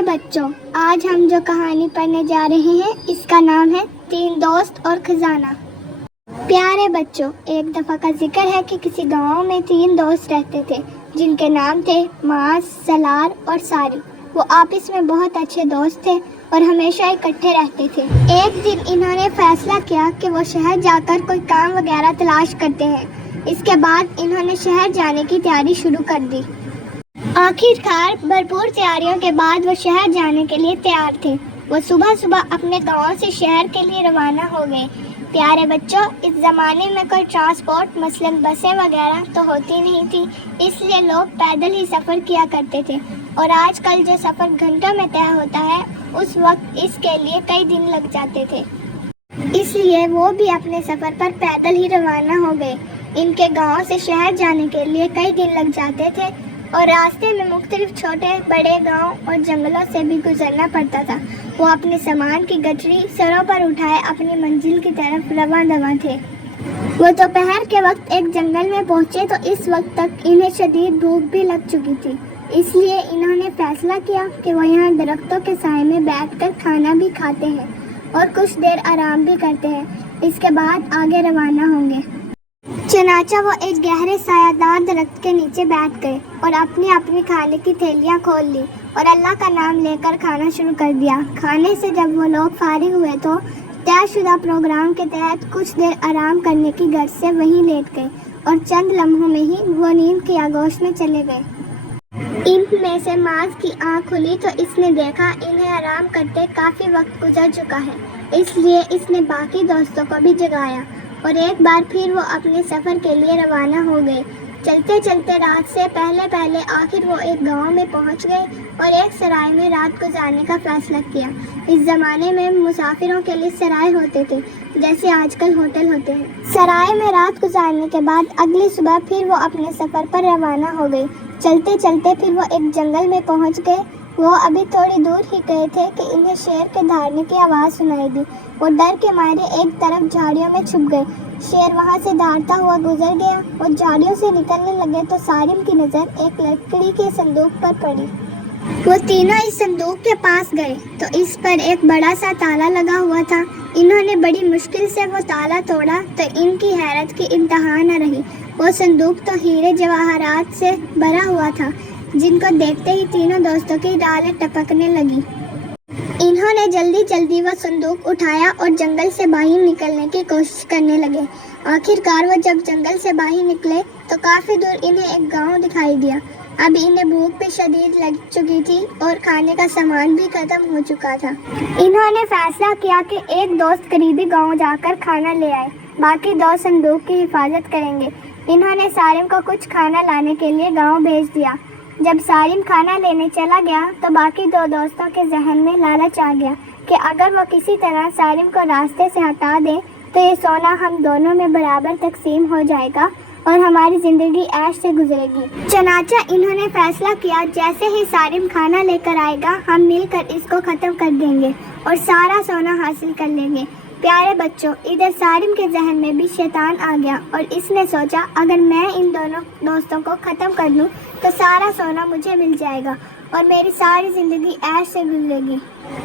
پیارے بچوں، آج ہم جو کہانی پڑھنے جا رہے ہیں اس کا نام ہے 3 دوست اور خزانہ۔ پیارے بچوں، ایک دفعہ کا ذکر ہے کہ کسی گاؤں میں 3 دوست رہتے تھے جن کے نام تھے معاذ، سلار اور سالم۔ وہ آپس میں بہت اچھے دوست تھے اور ہمیشہ اکٹھے رہتے تھے۔ ایک دن انہوں نے فیصلہ کیا کہ وہ شہر جا کر کوئی کام وغیرہ تلاش کرتے ہیں۔ اس کے بعد انہوں نے شہر جانے کی تیاری شروع کر دی۔ آخر کار بھرپور تیاریوں کے بعد وہ شہر جانے کے لیے تیار تھے۔ وہ صبح صبح اپنے گاؤں سے شہر کے لیے روانہ ہو گئے۔ پیارے بچوں، اس زمانے میں کوئی ٹرانسپورٹ مثلاً بسیں وغیرہ تو ہوتی نہیں تھی، اس لیے لوگ پیدل ہی سفر کیا کرتے تھے، اور آج کل جو سفر گھنٹوں میں طے ہوتا ہے اس وقت اس کے لیے کئی دن لگ جاتے تھے۔ اس لیے وہ بھی اپنے سفر پر پیدل ہی روانہ ہو گئے۔ ان کے گاؤں سے شہر جانے کے لیے کئی دن لگ جاتے تھے اور راستے میں مختلف چھوٹے بڑے گاؤں اور جنگلوں سے بھی گزرنا پڑتا تھا۔ وہ اپنے سامان کی گٹری سروں پر اٹھائے اپنی منزل کی طرف رواں دواں تھے۔ وہ دوپہر کے وقت ایک جنگل میں پہنچے تو اس وقت تک انہیں شدید بھوک بھی لگ چکی تھی، اس لیے انہوں نے فیصلہ کیا کہ وہ یہاں درختوں کے سائے میں بیٹھ کر کھانا بھی کھاتے ہیں اور کچھ دیر آرام بھی کرتے ہیں، اس کے بعد آگے روانہ ہوں گے۔ چنانچہ وہ ایک گہرے سایہ دار درخت کے نیچے بیٹھ گئے اور اپنی کھانے کی تھیلیاں کھول لی اور اللہ کا نام لے کر کھانا شروع کر دیا۔ کھانے سے جب وہ لوگ فارغ ہوئے تو طے شدہ پروگرام کے تحت کچھ دیر آرام کرنے کی غرض سے وہیں لیٹ گئے اور چند لمحوں میں ہی وہ نیند کی آغوش میں چلے گئے۔ ان میں سے معاذ کی آنکھ کھلی تو اس نے دیکھا انہیں آرام کرتے کافی وقت گزر چکا ہے، اس لیے اس نے باقی دوستوں کو بھی جگایا اور ایک بار پھر وہ اپنے سفر کے لیے روانہ ہو گئے۔ چلتے چلتے رات سے پہلے آخر وہ ایک گاؤں میں پہنچ گئے اور ایک سرائے میں رات گزارنے کا فیصلہ کیا۔ اس زمانے میں مسافروں کے لیے سرائے ہوتے تھے جیسے آج کل ہوٹل ہوتے ہیں۔ سرائے میں رات گزارنے کے بعد اگلی صبح پھر وہ اپنے سفر پر روانہ ہو گئے۔ چلتے چلتے پھر وہ ایک جنگل میں پہنچ گئے۔ وہ ابھی تھوڑی دور ہی گئے تھے کہ انہیں شیر کے دھاڑنے کی آواز سنائی دی۔ وہ ڈر کے مارے ایک طرف جھاڑیوں میں چھپ گئے۔ شیر وہاں سے دھاڑتا ہوا گزر گیا۔ وہ جھاڑیوں سے نکلنے لگے تو سالم کی نظر ایک لکڑی کے صندوق پر پڑی۔ وہ تینوں اس صندوق کے پاس گئے تو اس پر ایک بڑا سا تالا لگا ہوا تھا۔ انہوں نے بڑی مشکل سے وہ تالا توڑا تو ان کی حیرت کی انتہا نہ رہی۔ وہ صندوق تو ہیرے جواہرات سے بھرا ہوا تھا، جن کو دیکھتے ہی تینوں دوستوں کی ڈالیں ٹپکنے لگی۔ انہوں نے جلدی وہ صندوق اٹھایا اور جنگل سے باہر نکلنے کی کوشش کرنے لگے۔ آخر کار وہ جب جنگل سے باہر نکلے تو کافی دور انہیں ایک گاؤں دکھائی دیا۔ اب انہیں بھوک بھی شدید لگ چکی تھی اور کھانے کا سامان بھی ختم ہو چکا تھا۔ انہوں نے فیصلہ کیا کہ ایک دوست قریبی گاؤں جا کر کھانا لے آئے، باقی 2 صندوق کی حفاظت کریں گے۔ انہوں نے سالم کو کچھ کھانا لانے کے لیے گاؤں بھیج دیا۔ جب سالم کھانا لینے چلا گیا تو باقی 2 دوستوں کے ذہن میں لالچ آ گیا کہ اگر وہ کسی طرح سالم کو راستے سے ہٹا دیں تو یہ سونا ہم دونوں میں برابر تقسیم ہو جائے گا اور ہماری زندگی عیش سے گزرے گی۔ چنانچہ انہوں نے فیصلہ کیا جیسے ہی سالم کھانا لے کر آئے گا ہم مل کر اس کو ختم کر دیں گے اور سارا سونا حاصل کر لیں گے۔ پیارے بچوں، ادھر سالم کے ذہن میں بھی شیطان آ گیا اور اس نے سوچا اگر میں ان دونوں دوستوں کو ختم کر لوں تو سارا سونا مجھے مل جائے گا اور میری ساری زندگی عیش سے گزرے گی۔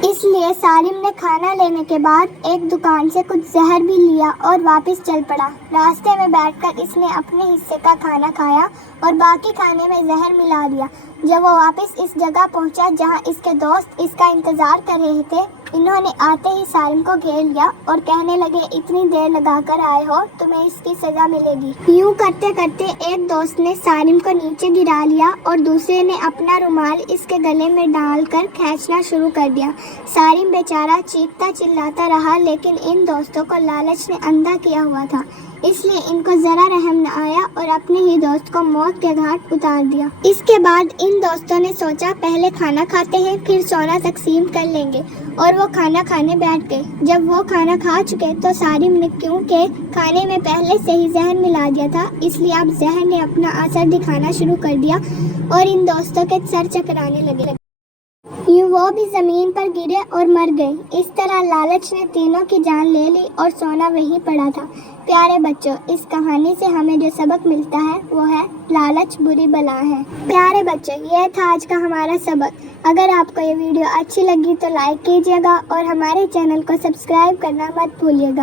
اس لیے سالم نے کھانا لینے کے بعد ایک دکان سے کچھ زہر بھی لیا اور واپس چل پڑا۔ راستے میں بیٹھ کر اس نے اپنے حصے کا کھانا کھایا اور باقی کھانے میں زہر ملا دیا۔ جب وہ واپس اس جگہ پہنچا جہاں اس کے دوست اس کا انتظار کر رہے تھے، انہوں نے آتے ہی سالم کو گھیر لیا اور کہنے لگے اتنی دیر لگا کر آئے ہو، تمہیں اس کی سزا ملے گی۔ یوں کرتے کرتے ایک دوست نے سالم کو نیچے گرا لیا اور دوسرے نے اپنا رومال اس کے گلے میں ڈال کر کھینچنا شروع کر دیا۔ سالم بیچارہ چیختا چلاتا رہا لیکن ان دوستوں کو لالچ نے اندھا کیا ہوا تھا، اس لیے ان کو ذرا رحم نہ آیا اور اپنے ہی دوست کو موت کے گھاٹ اتار دیا۔ اس کے بعد ان دوستوں نے سوچا پہلے کھانا کھاتے ہیں پھر سونا تقسیم کر لیں گے، اور وہ کھانا کھانے بیٹھ گئے۔ جب وہ کھانا کھا چکے تو سالم نے کیونکہ کھانے میں پہلے سے ہی زہر ملا دیا تھا اس لیے اب زہر نے اپنا اثر دکھانا شروع کر دیا اور ان دوستوں کے سر چکرانے لگے۔ یوں وہ بھی زمین پر گرے اور مر گئے۔ اس طرح لالچ نے تینوں کی جان لے لی اور سونا وہیں پڑا تھا۔ پیارے بچوں، اس کہانی سے ہمیں جو سبق ملتا ہے وہ ہے لالچ بری بلا ہے۔ پیارے بچوں، یہ تھا آج کا ہمارا سبق۔ اگر آپ کو یہ ویڈیو اچھی لگی تو لائک کیجیے گا اور ہمارے چینل کو سبسکرائب کرنا مت بھولیے گا۔